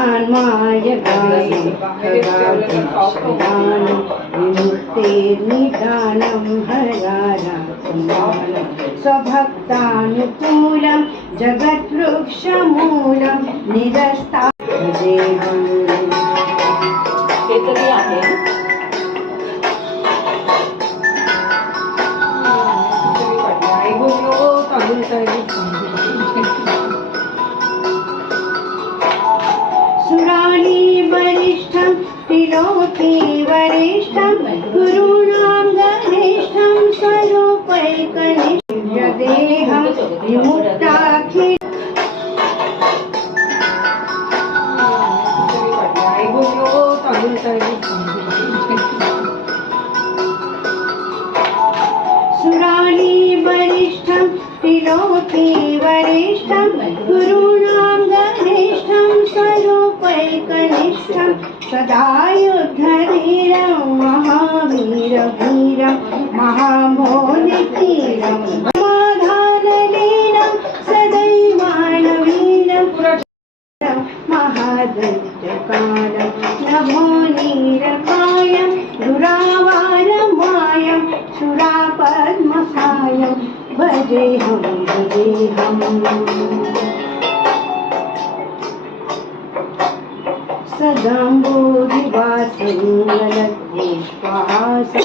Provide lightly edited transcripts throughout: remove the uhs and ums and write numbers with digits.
ज्ञानमायगानं खगाधीशयानं विमुक्तेर्निदानं हरारासमानं स्वभक्तानुकूलं जगद्वृक्षमूलं निरस्ताभजेऽहम्। हे तरी आहे सुराली बलिष्ठं त्रिलोकी वरिष्ठं गुरूणां गरिष्ठं स्वरूपैकनिष्ठदेहं विमुक्ताखिल सुराली बलिष्ठं त्रिलोकी वरिष्ठं गुरूणां गरिष्ठं स्वरूपैकनिष्ठं सदा युद्धधीरं महावीरवीरं महामोदितीरं समाधानलीनं सदैवाणवीरं महादैत्यकालं नमो नीरकायं दुरावारमायं सुरापद्मसायं भजेऽहं भजेऽहम्। सदाम्बोधिवासं ललद्वेष्टहासं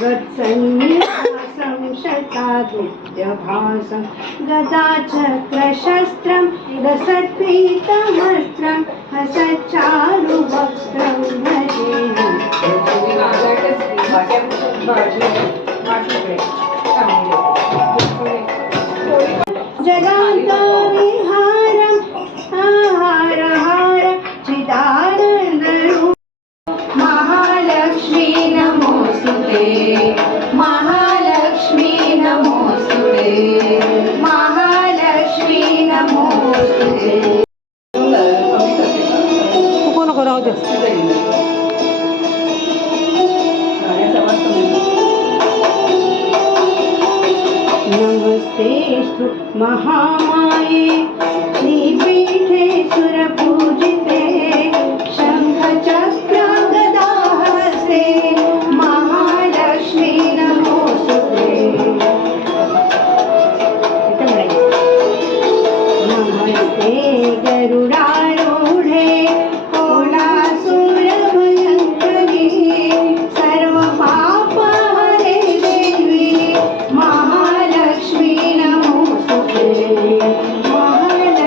जगत्सन्निवासं शतादित्यभासं गदाचक्रशस्त्रं लसत्पीतवस्त्रं हसच्चारुवक्त्रं भजेऽहं। जगान्तविहारं हारहार चिदानन्दरूप महालक्ष्मी नमोस्तुते महालक्ष्मी नमोस्तुते महालक्ष्मी नमोस्तुते। कोण करावं ते नमस्तेस्तु महामाये श्रीपीठे सुरपूजिते शङ्खचक्रगदाहस्ते महालक्ष्मी नमोस्तुते। नमस्ते गरुडारूढे कोलासुरभयङ्करी सर्वपापहरे देवी महालक्ष्मी नमोस्तुते महालक्ष्मी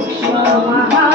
सूक्ष्म महा